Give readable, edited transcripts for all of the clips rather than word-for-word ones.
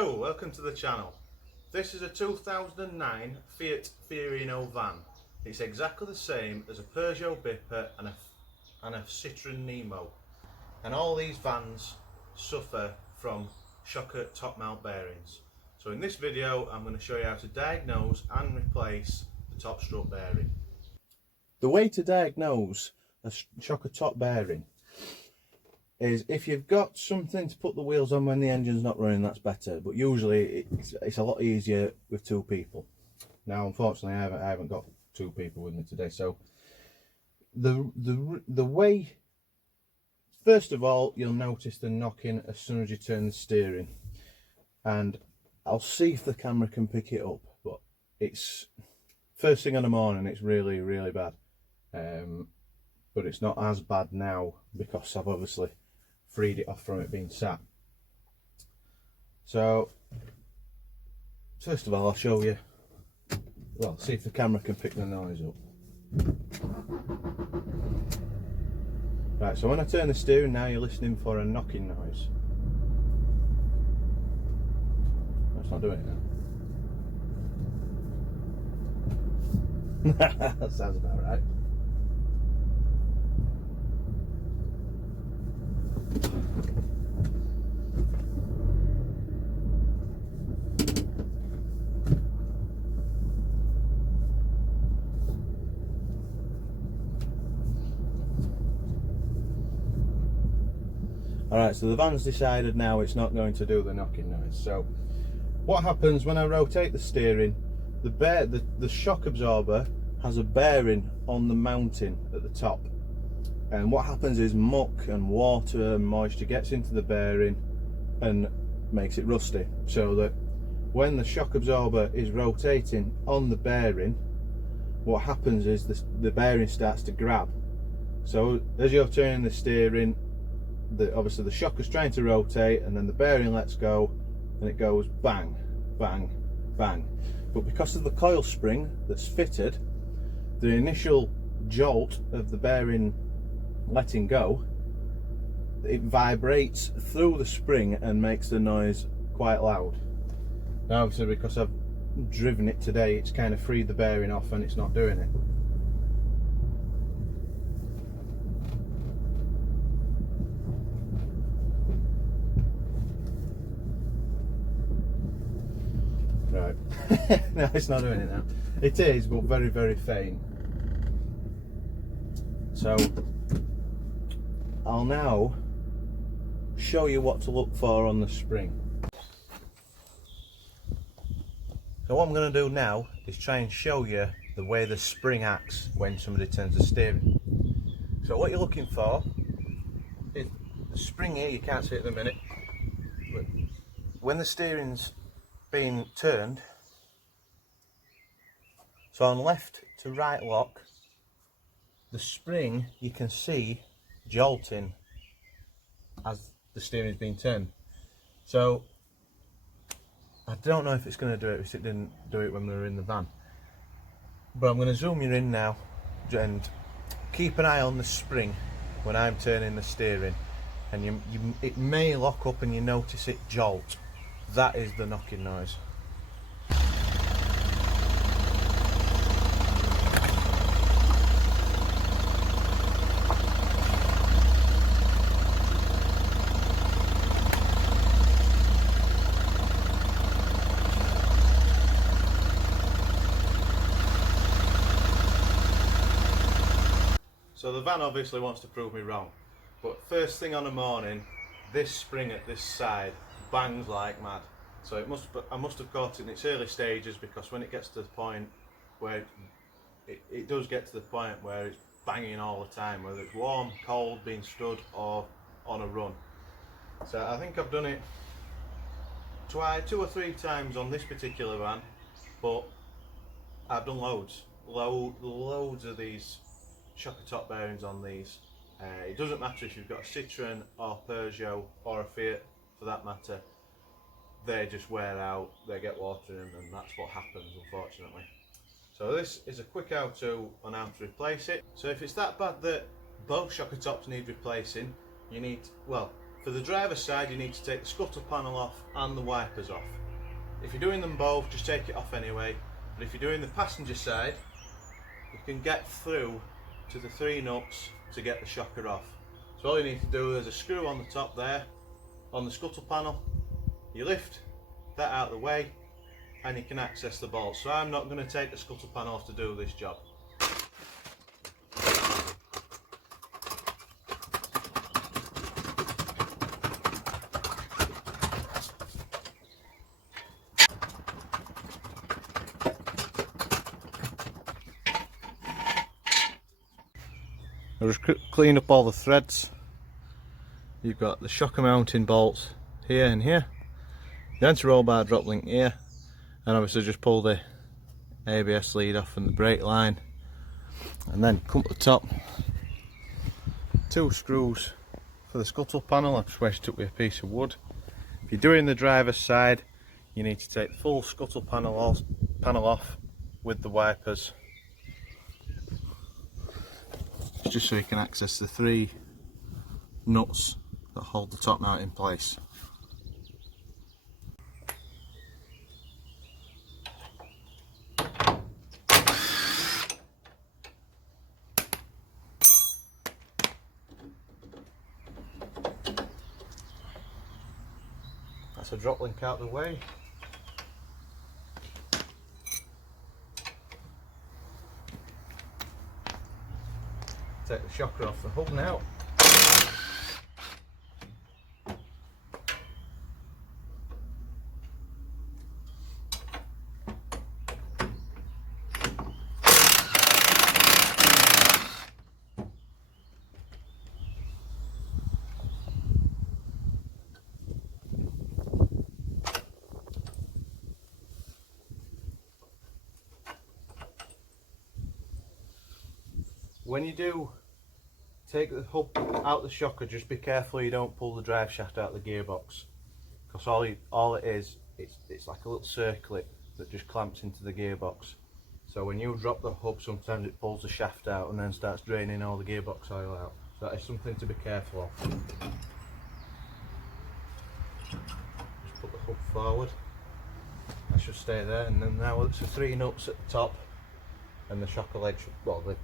Hello, welcome to the channel. This is a 2009 Fiat Fiorino van. It's exactly the same as a Peugeot Bipper and a Citroen Nemo. And all these vans suffer from shocker top mount bearings. So in this video I'm going to show you how to diagnose and replace the top strut bearing. The way to diagnose a shocker top bearing is if you've got something to put the wheels on when the engine's not running, that's better, but usually it's a lot easier with two people. Now unfortunately I haven't got two people with me today, so the way, first of all, you'll notice the knocking as soon as you turn the steering, and I'll see if the camera can pick it up, but it's first thing in the morning, it's really bad, but it's not as bad now because I've obviously freed it off from it being sat. So first of all, I'll show you, well, see if the camera can pick the noise up. Right, so when I turn the steering now, you're listening for a knocking noise. That's not doing it now. That sounds about right. Alright, so the van's decided now it's not going to do the knocking noise. So what happens when I rotate the steering, the shock absorber has a bearing on the mounting at the top, and what happens is muck and water and moisture gets into the bearing and makes it rusty, so that when the shock absorber is rotating on the bearing, what happens is the bearing starts to grab. So as you're turning the steering, obviously the shock is trying to rotate, and then the bearing lets go and it goes bang, bang, bang. But because of the coil spring that's fitted, the initial jolt of the bearing letting go, it vibrates through the spring and makes the noise quite loud. Now obviously because I've driven it today, it's kind of freed the bearing off and it's not doing it. Right. No, it's not doing it now. It is, but very faint. So I'll now show you what to look for on the spring. So what I'm going to do now is try and show you the way the spring acts when somebody turns the steering. So what you're looking for is the spring here. You can't see it at the minute, but when the steering's being turned, so on left to right lock, the spring you can see jolting as the steering is being turned. So I don't know if it's going to do it, because it didn't do it when we were in the van, but I'm going to zoom you in now and keep an eye on the spring when I'm turning the steering, and it may lock up and you notice it jolt. That is the knocking noise. So the van obviously wants to prove me wrong, but first thing on the morning, this spring at this side bangs like mad. So I must have caught it in its early stages, because when it gets to the point where it does get to the point where it's banging all the time, whether it's warm, cold, being stood or on a run. So I think I've done it two or three times on this particular van, but I've done loads of these shocker top bearings on these. It doesn't matter if you've got a Citroen or Peugeot or a Fiat for that matter, they just wear out, they get water in them, and that's what happens, unfortunately. So this is a quick how-to on how to replace it. So if it's that bad that both shocker tops need replacing, you need, well, For the driver's side, you need to take the scuttle panel off and the wipers off. If you're doing them both, just take it off anyway. But if you're doing the passenger side, you can get through to the 3 nuts to get the shocker off. So all you need to do is a screw on the top there, on the scuttle panel. You lift that out of the way and you can access the bolts. So I'm not going to take the scuttle panel off to do this job. I'll just clean up all the threads. You've got the shocker mounting bolts here and here, the anti-roll bar drop link here, and obviously just pull the ABS lead off and the brake line, and then come to the top, 2 screws for the scuttle panel. I've just wedged up with a piece of wood. If you're doing the driver's side, you need to take the full scuttle panel off with the wipers, just so you can access the 3 nuts that hold the top mount in place. That's a drop link out of the way. Take the shocker off the hub now. When you do take the hub out the shocker, just be careful you don't pull the drive shaft out of the gearbox, because all it is, it's like a little circlip that just clamps into the gearbox. So when you drop the hub, sometimes it pulls the shaft out and then starts draining all the gearbox oil out. So that is something to be careful of. Just put the hub forward. That should stay there, and then now it's the 3 nuts at the top, and the shocker leg, well, the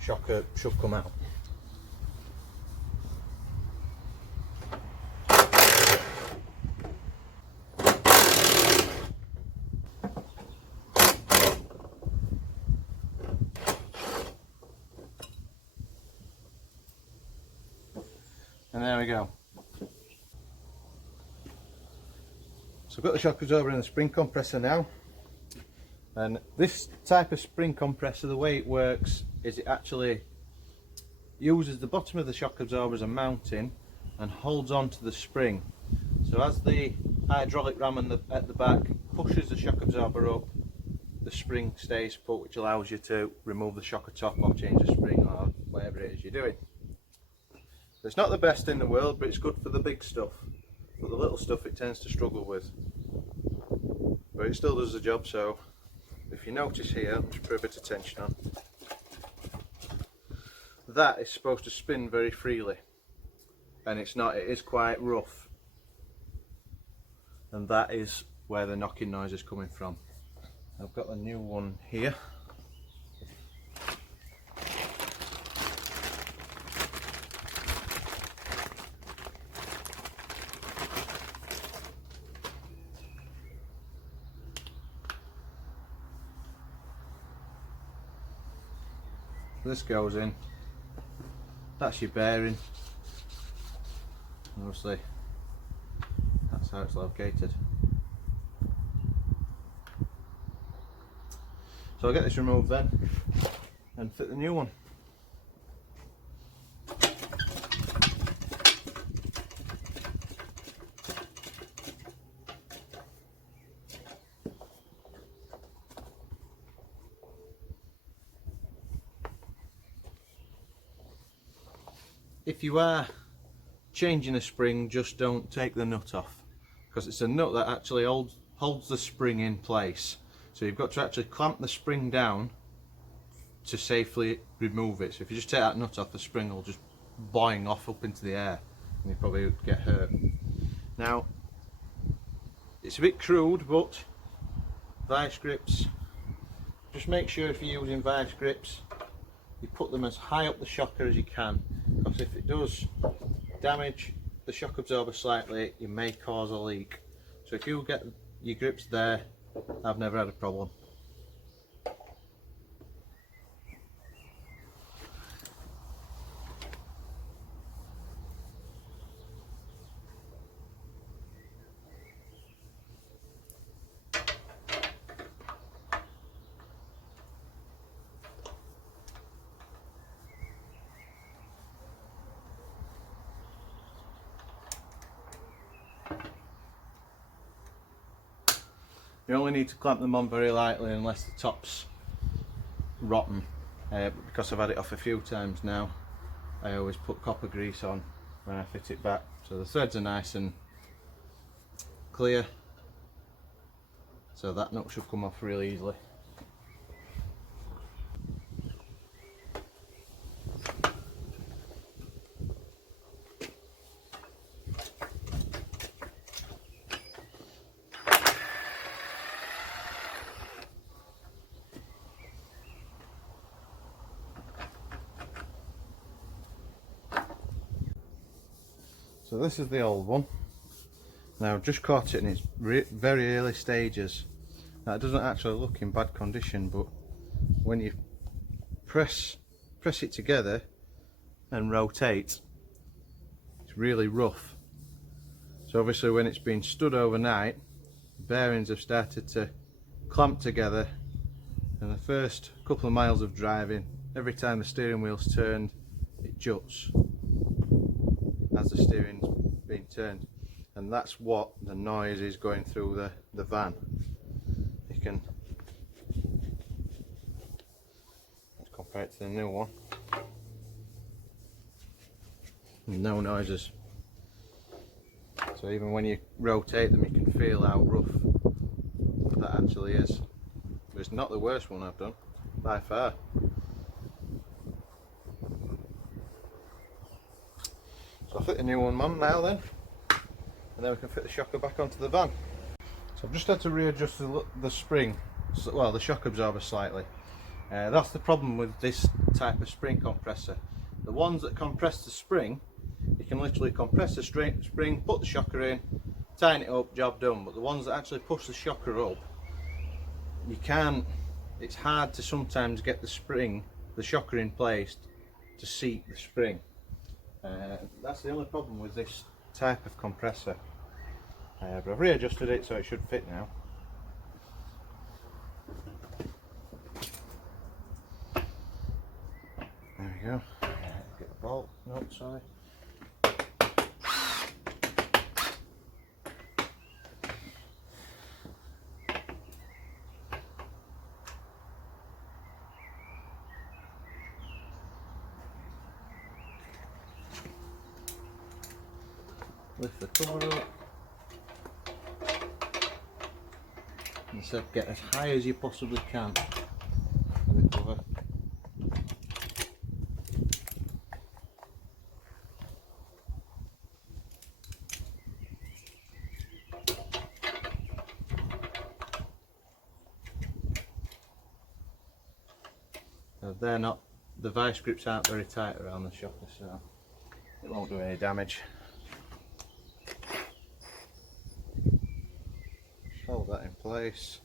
shocker should come out. And there we go. So I've got the shock absorber and the spring compressor now. And this type of spring compressor, the way it works is it actually uses the bottom of the shock absorber as a mounting and holds on to the spring. So as the hydraulic ram at the back pushes the shock absorber up, the spring stays put, which allows you to remove the shocker top or change the spring or whatever it is you're doing. It's not the best in the world, but it's good for the big stuff. But the little stuff it tends to struggle with. But it still does the job, so if you notice here, just put a bit of tension on. That is supposed to spin very freely. And it's not, it is quite rough. And that is where the knocking noise is coming from. I've got a new one here. This goes in, that's your bearing, obviously that's how it's located. So I'll get this removed then and fit the new one. If you are changing a spring, just don't take the nut off, because it's a nut that actually holds the spring in place. So you've got to actually clamp the spring down to safely remove it. So if you just take that nut off, the spring will just boing off up into the air. and you probably would get hurt. Now, it's a bit crude, but vice grips, just make sure if you're using vice grips, you put them as high up the shocker as you can, because if it does damage the shock absorber slightly, you may cause a leak. So if you get your grips there, I've never had a problem. You only need to clamp them on very lightly unless the top's rotten. Because I've had it off a few times now, I always put copper grease on when I fit it back, so the threads are nice and clear, so that nut should come off really easily. So this is the old one. Now I've just caught it in its very early stages. Now it doesn't actually look in bad condition, but when you press it together and rotate, it's really rough. So obviously when it's been stood overnight, the bearings have started to clamp together, and the first couple of miles of driving, every time the steering wheel's turned, it juts as the steering's being turned, and that's what the noise is going through the van. You can, let's compare it to the new one, no noises. So even when you rotate them, you can feel how rough that actually is. But it's not the worst one I've done by far. So I'll fit the new one on now then, and then we can fit the shocker back onto the van. So I've just had to readjust the spring, well the shock absorber slightly. That's the problem with this type of spring compressor. The ones that compress the spring, you can literally compress the spring, put the shocker in, tighten it up, job done. But the ones that actually push the shocker up, you can't, it's hard to sometimes get the shocker in place to seat the spring. That's the only problem with this type of compressor. But I've readjusted it so it should fit now. There we go. Get the bolt. No, sorry. Lift the cover up and so get as high as you possibly can with the cover. So they're not, the vice grips aren't very tight around the shocker, so it won't do any damage. Hold that in place.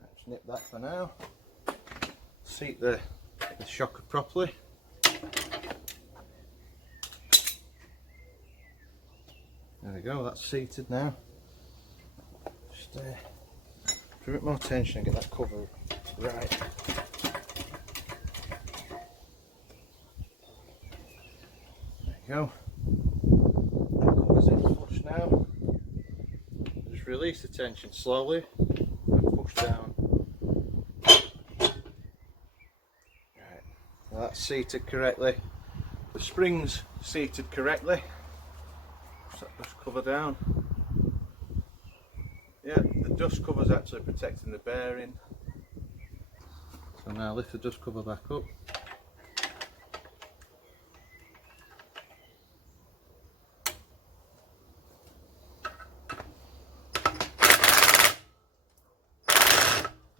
Let's nip that for now. Seat the shocker properly. There we go, that's seated now. Just put a bit more tension and get that cover right. Go. Covers in flush now. Just release the tension slowly and push down. Right, now that's seated correctly. The spring's seated correctly. Set this cover down. Yeah, the dust cover's actually protecting the bearing. So now lift the dust cover back up.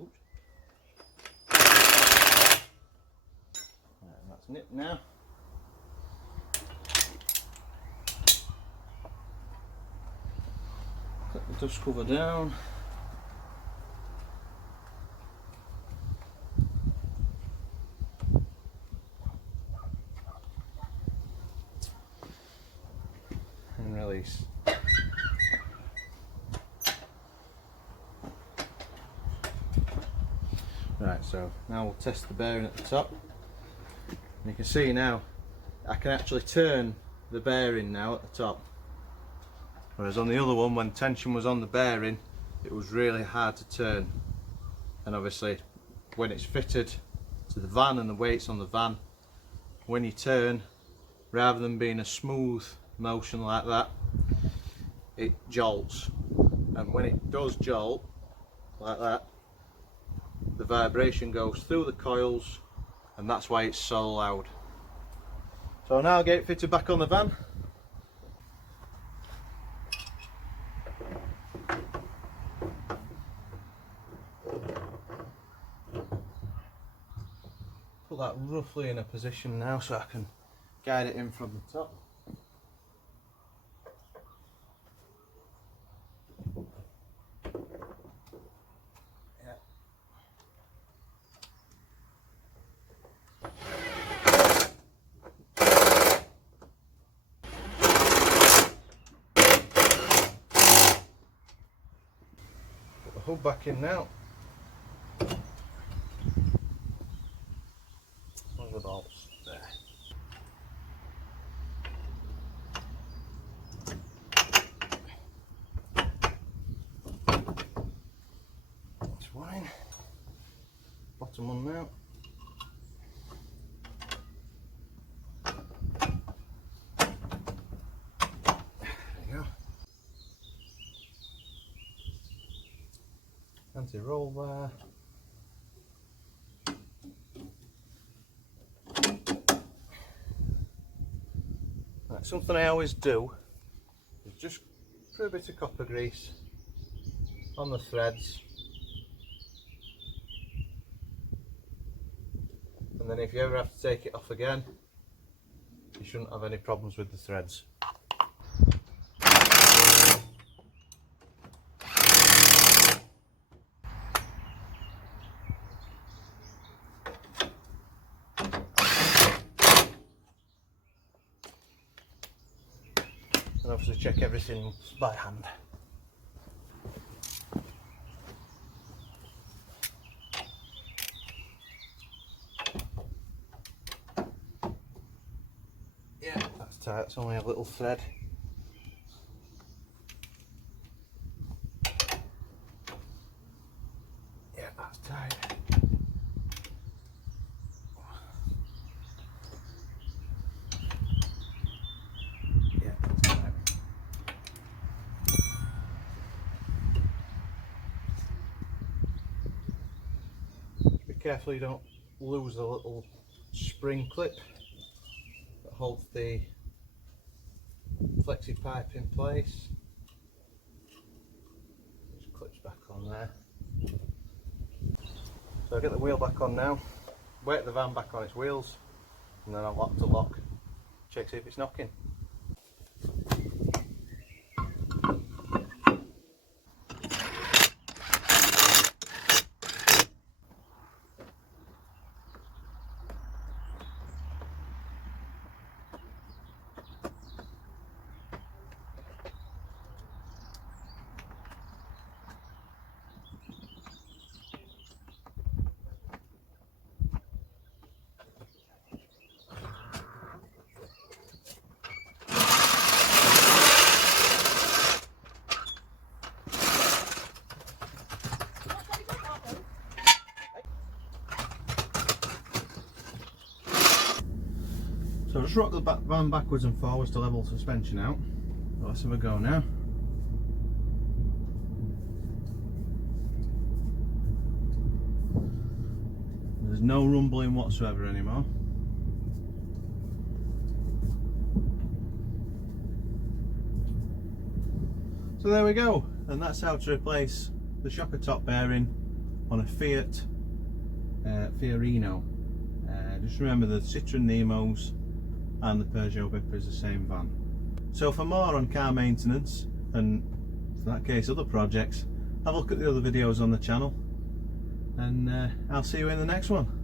Oops. Right, that's nipped now. Put the dust cover down. And release. Right, so now we'll test the bearing at the top. And you can see now I can actually turn the bearing now at the top. Whereas on the other one, when tension was on the bearing, it was really hard to turn. And obviously when it's fitted to the van and the weight's on the van, when you turn, rather than being a smooth motion like that, it jolts. And when it does jolt like that, the vibration goes through the coils, and that's why it's so loud. So now I'll get it fitted back on the van. Put that roughly in a position now so I can guide it in from the top. Put the hood back in now. The bolts there. That's fine. Bottom one now. There you go. Anti-roll bar. Something I always do is just put a bit of copper grease on the threads, and then if you ever have to take it off again, you shouldn't have any problems with the threads. And obviously check everything by hand. Yeah, that's tight, it's only a little thread. Yeah, that's tight. Careful you don't lose the little spring clip that holds the flexi pipe in place. Just clips back on there. So I'll get the wheel back on now, wait the van back on its wheels, and then I'll lock to lock, check see if it's knocking. So just rock the van backwards and forwards to level suspension out. Let's have a go now. There's There's no rumbling whatsoever anymore. So there we go, and that's how to replace the shocker top bearing on a Fiat Fiorino. Just remember the Citroen Nemos and the Peugeot Bipper is the same van. So for more on car maintenance, and for that case other projects, have a look at the other videos on the channel, and I'll see you in the next one.